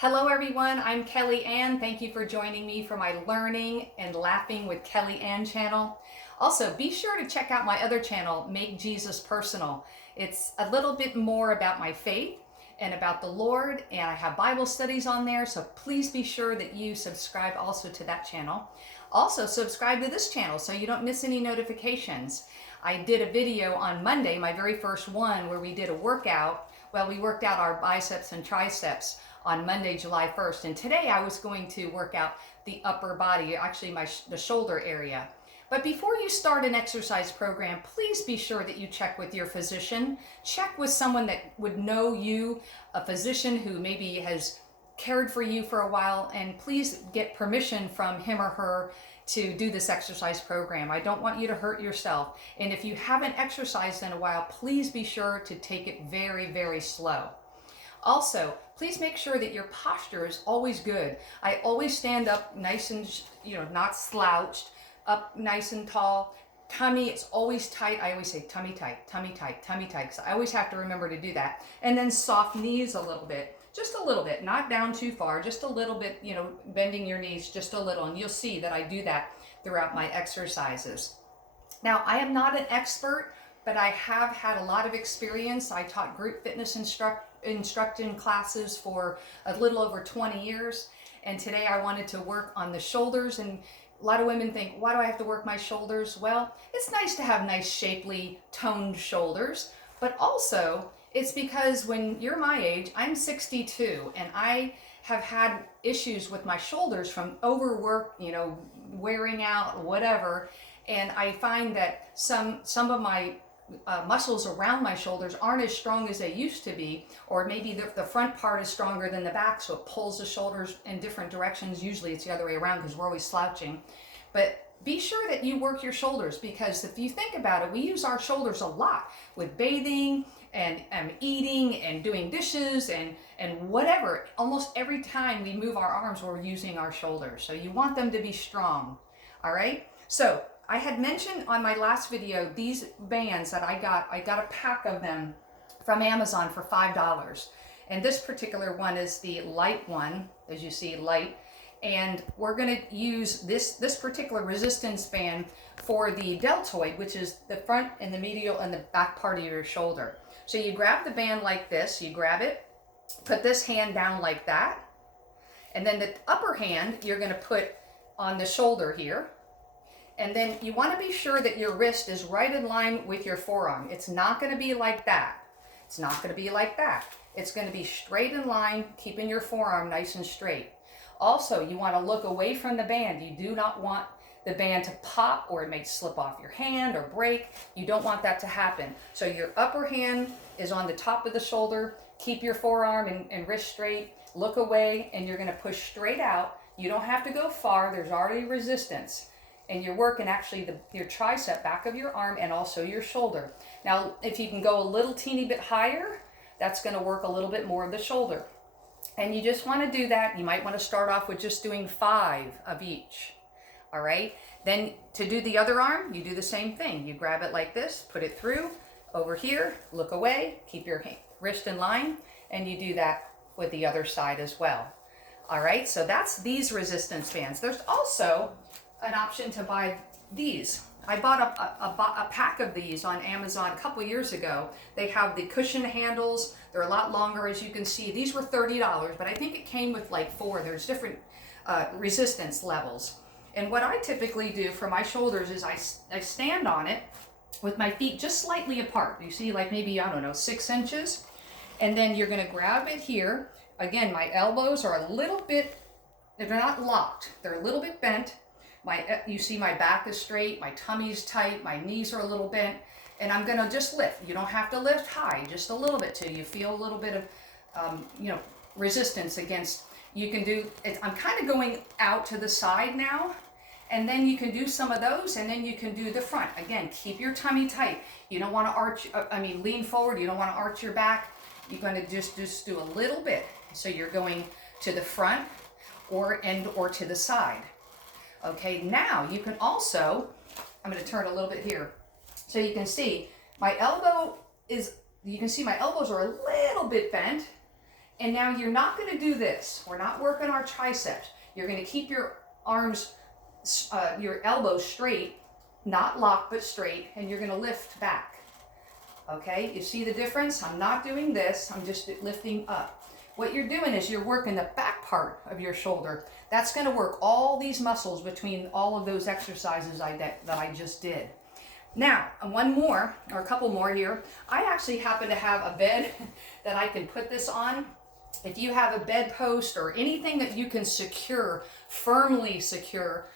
Hello everyone, I'm Kelly Ann. Thank you for joining me for my Learning and Laughing with Kelly Ann channel. Also, be sure to check out my other channel, Make Jesus Personal. It's a little bit more about my faith and about the Lord, and I have Bible studies on there, so please be sure that you subscribe also to that channel. Also, subscribe to this channel so you don't miss any notifications. I did a video on Monday, my very first one, where we did a workout. Well, we worked out our biceps and triceps on Monday, July 1st. And today I was going to work out the upper body, actually the shoulder area. But before you start an exercise program, please be sure that you check with your physician. Check with someone that would know you, a physician who maybe has cared for you for a while, and please get permission from him or her to do this exercise program. I don't want you to hurt yourself. And if you haven't exercised in a while, please be sure to take it very, very slow. Also, please make sure that your posture is always good. I always stand up nice and, not slouched, up nice and tall. Tummy is always tight. I always say tummy tight, tummy tight, tummy tight, because I always have to remember to do that. And then soft knees a little bit, just a little bit, not down too far, just a little bit, bending your knees just a little. And you'll see that I do that throughout my exercises. Now, I am not an expert, but I have had a lot of experience. I taught group fitness instructing classes for a little over 20 years. And today I wanted to work on the shoulders. And a lot of women think, why do I have to work my shoulders? Well, it's nice to have nice, shapely, toned shoulders. But also, it's because when you're my age, I'm 62, and I have had issues with my shoulders from overwork, wearing out, whatever. And I find that some of my muscles around my shoulders aren't as strong as they used to be, or maybe the front part is stronger than the back, so it pulls the shoulders in different directions. Usually it's the other way around because we're always slouching. But be sure that you work your shoulders, because if you think about it, we use our shoulders a lot with bathing and eating and doing dishes and whatever. Almost every time we move our arms, we're using our shoulders. So you want them to be strong. All right? So I had mentioned on my last video these bands that I got a pack of them from Amazon for $5. And this particular one is the light one, as you see, light. And we're going to use this particular resistance band for the deltoid, which is the front and the medial and the back part of your shoulder. So you grab the band like this, you grab it, put this hand down like that, and then the upper hand you're going to put on the shoulder here. And then you want to be sure that your wrist is right in line with your forearm. It's not going to be like that. It's not going to be like that. It's going to be straight in line, keeping your forearm nice and straight. Also, you want to look away from the band. You do not want the band to pop, or it may slip off your hand or break. You don't want that to happen. So your upper hand is on the top of the shoulder. Keep your forearm and wrist straight. Look away, and you're going to push straight out. You don't have to go far. There's already resistance. And you're working actually your tricep, back of your arm, and also your shoulder. Now, if you can go a little teeny bit higher, that's going to work a little bit more of the shoulder. And you just want to do that. You might want to start off with just doing 5 of each. All right? Then to do the other arm, you do the same thing. You grab it like this, put it through, over here, look away, keep your wrist in line, and you do that with the other side as well. All right? So that's these resistance bands. There's also an option to buy these. I bought a pack of these on Amazon a couple years ago. They have the cushion handles. They're a lot longer, as you can see. These were $30, but I think it came with like 4. There's different resistance levels. And what I typically do for my shoulders is I stand on it with my feet just slightly apart. You see, like maybe, 6 inches. And then you're going to grab it here. Again, my elbows are a little bit, they're not locked. They're a little bit bent. You see my back is straight, my tummy's tight, my knees are a little bent, and I'm gonna just lift. You don't have to lift high, just a little bit till you feel a little bit of, resistance against. You can do it. I'm kind of going out to the side now, and then you can do some of those, and then you can do the front. Again, keep your tummy tight. You don't want to lean forward. You don't want to arch your back. You're going to just do a little bit. So you're going to the front or to the side. Okay, now you can also, I'm going to turn a little bit here. So you can see my elbows are a little bit bent, And now you're not going to do this. We're not working our triceps. You're going to keep your arms, your elbows straight, not locked, but straight, and you're going to lift back. Okay, you see the difference? I'm not doing this. I'm just lifting up. What you're doing is you're working the back part of your shoulder. That's going to work all these muscles between all of those exercises that I just did. Now, one more, or a couple more here. I actually happen to have a bed that I can put this on. If you have a bedpost or anything that you can secure, firmly secure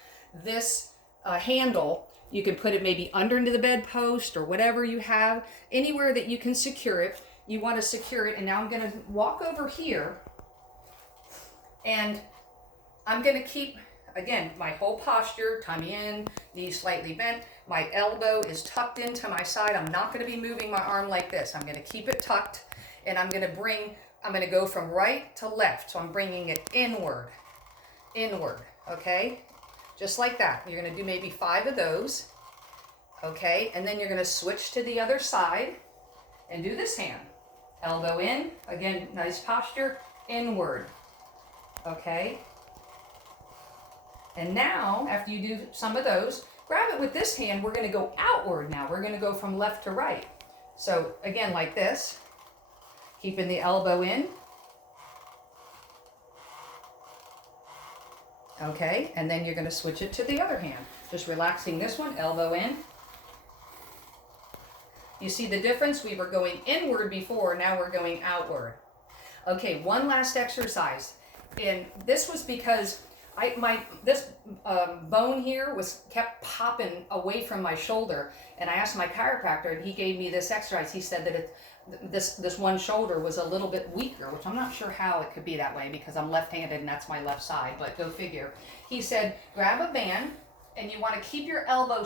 this handle, you can put it maybe under the bedpost or whatever you have, anywhere that you can secure it. You want to secure it. And now I'm going to walk over here, and I'm going to keep, again, my whole posture, tummy in, knees slightly bent. My elbow is tucked into my side. I'm not going to be moving my arm like this. I'm going to keep it tucked, and I'm going to go from right to left. So I'm bringing it inward, okay? Just like that. You're going to do maybe 5 of those, okay? And then you're going to switch to the other side and do this hand. Elbow in, again, nice posture, inward, okay? And now, after you do some of those, grab it with this hand. We're going to go outward now. We're going to go from left to right. So again, like this, keeping the elbow in. Okay, and then you're going to switch it to the other hand. Just relaxing this one, elbow in. You see the difference? We were going inward before, now we're going outward. Okay, one last exercise. And this was because this bone here kept popping away from my shoulder, and I asked my chiropractor, and he gave me this exercise. He said that this one shoulder was a little bit weaker, which I'm not sure how it could be that way because I'm left-handed and that's my left side, but go figure. He said, grab a band, and you want to keep your elbow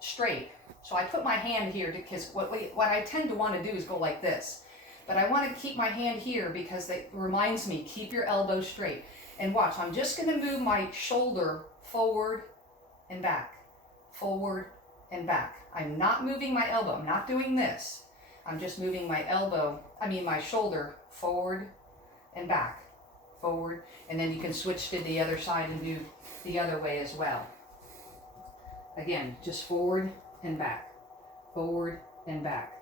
straight. So I put my hand here because what I tend to want to do is go like this, but I want to keep my hand here because it reminds me, keep your elbow straight. And watch, I'm just going to move my shoulder forward and back, forward and back. I'm not moving my elbow. I'm not doing this. I'm just moving my my shoulder forward and back, forward. And then you can switch to the other side and do the other way as well. Again, just forward and back, forward and back.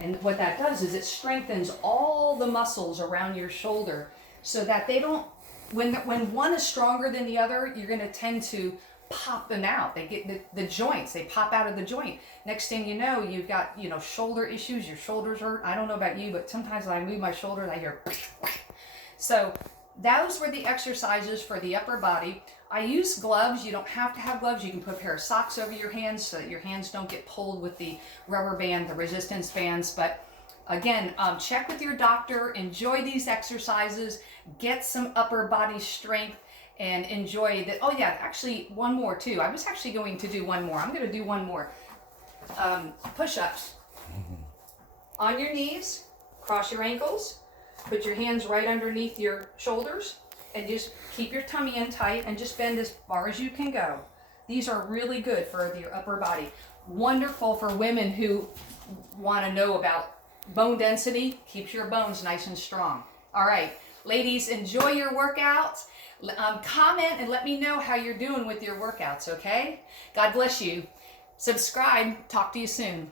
And what that does is it strengthens all the muscles around your shoulder so that they don't, when one is stronger than the other, you're going to tend to pop them out. They get the joints, they pop out of the joint. Next thing you know, you've got, shoulder issues, your shoulders hurt. I don't know about you, but sometimes when I move my shoulders, I hear. So those were the exercises for the upper body. I use gloves. You don't have to have gloves. You can put a pair of socks over your hands so that your hands don't get pulled with the rubber band, the resistance bands. But again, check with your doctor, enjoy these exercises, get some upper body strength, and enjoy that. Oh yeah, actually one more too. I was actually going to do one more. I'm going to do one more. Push-ups. On your knees, cross your ankles, put your hands right underneath your shoulders, and just keep your tummy in tight and just bend as far as you can go. These are really good for your upper body. Wonderful for women who want to know about bone density. Keeps your bones nice and strong. All right, ladies, enjoy your workouts. Comment and let me know how you're doing with your workouts, okay? God bless you. Subscribe. Talk to you soon.